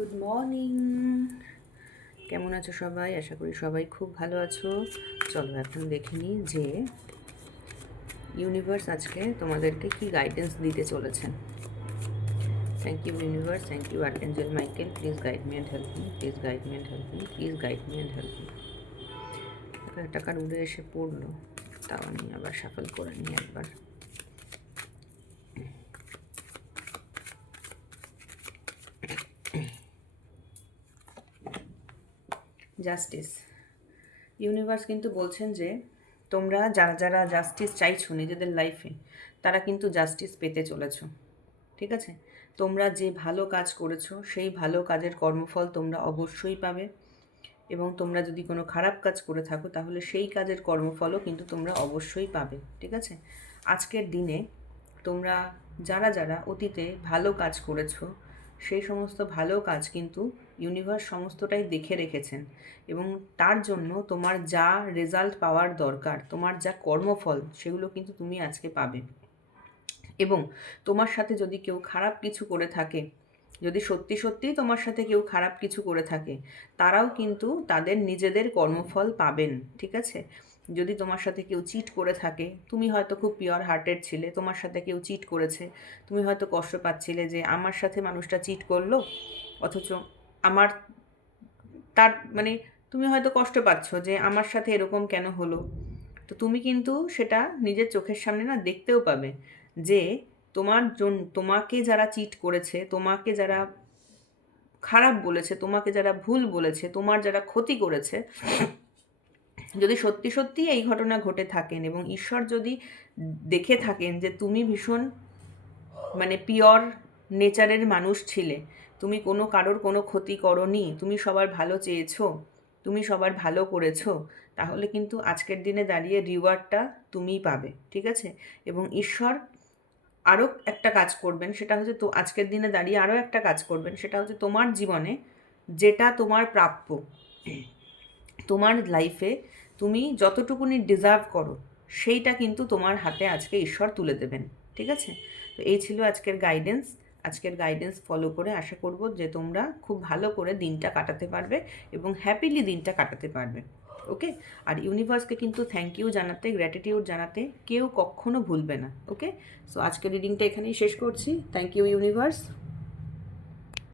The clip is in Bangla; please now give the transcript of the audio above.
Good morning. কেমন আছো সবাই? আশা করি সবাই খুব ভালো আছো। চলো এখন দেখে নিই যে ইউনিভার্স আজকে তোমাদেরকে কি গাইডেন্স দিতে চলেছেন। Thank you universe, thank you archangel Michael, please guide me and help me, please guide me and help me, please guide me and help me. একটা কার্ড উড়ে এসে পড়লো, তাও আমি আবার সাফল করে নিই একবার। জাস্টিস। ইউনিভার্স কিন্তু বলছেন যে তোমরা যারা যারা জাস্টিস চাইছো নিজেদের লাইফে, তারা কিন্তু জাস্টিস পেতে চলেছো। ঠিক আছে? তোমরা যে ভালো কাজ করেছো সেই ভালো কাজের কর্মফল তোমরা অবশ্যই পাবে, এবং তোমরা যদি কোনো খারাপ কাজ করে থাকো তাহলে সেই কাজের কর্মফলও কিন্তু তোমরা অবশ্যই পাবে। ঠিক আছে? আজকের দিনে তোমরা যারা যারা অতীতে ভালো কাজ করেছো সেই সমস্ত ভালো কাজ কিন্তু ইউনিভার্স সমস্তটাই দেখে রেখেছেন, এবং তার জন্য তোমার যা রেজাল্ট পাওয়ার দরকার, তোমার যা কর্মফল, সেগুলো কিন্তু তুমি আজকে পাবে। এবং তোমার সাথে যদি কেউ খারাপ কিছু করে থাকে, যদি সত্যি সত্যিই তোমার সাথে কেউ খারাপ কিছু করে থাকে, তারাও কিন্তু তাদের নিজেদের কর্মফল পাবেন। ঠিক আছে? যদি তোমার সাথে কেউ চিট করে থাকে, তুমি হয়তো খুব পিওর হার্টেড ছিলে, তোমার সাথে কেউ চিট করেছে, তুমি হয়তো কষ্ট পাচ্ছিলে যে আমার সাথে মানুষটা চিট করলো, অথচ আমার তার মানে তুমি হয়তো কষ্ট পাচ্ছ যে আমার সাথে এরকম কেন হলো। তো তুমি কিন্তু সেটা নিজের চোখের সামনে না দেখতেও পাবে যে তোমাকে যারা চিট করেছে, তোমাকে যারা খারাপ বলেছে, তোমাকে যারা ভুল বলেছে, তোমার যারা ক্ষতি করেছে, যদি সত্যি সত্যি এই ঘটনা ঘটে থাকেন এবং ঈশ্বর যদি দেখে থাকেন যে তুমি ভীষণ পিওর নেচারের মানুষ ছিলে, তুমি কোনো কারোর কোনো ক্ষতি করনি, তুমি সবার ভালো চেয়েছো, তুমি সবার ভালো করেছো, তাহলে কিন্তু আজকের দিনে দাঁড়িয়ে রিওয়ার্ডটা তুমিই পাবে। ঠিক আছে? এবং ঈশ্বর আরও একটা কাজ করবেন, সেটা হচ্ছে তো আজকের দিনে দাঁড়িয়ে আরও একটা কাজ করবেন, সেটা হচ্ছে তোমার জীবনে যেটা তোমার প্রাপ্য, তোমার লাইফে তুমি যতটুকুনি ডিজার্ভ করো, সেইটা কিন্তু তোমার হাতে আজকে ঈশ্বর তুলে দেবেন। ঠিক আছে? তো এই ছিল আজকের গাইডেন্স। আজকের গাইডেন্স ফলো করে আশা করব যে তোমরা খুব ভালো করে দিনটা কাটাতে পারবে এবং হ্যাপিলি দিনটা কাটাতে পারবে। ওকে? আর ইউনিভার্সকে কিন্তু থ্যাংক ইউ জানাতে, গ্র্যাটিটিউড জানাতে কেউ কখনো ভুলবে না। ওকে? সো আজকের রিডিংটা এখানেই শেষ করছি। Thank you universe.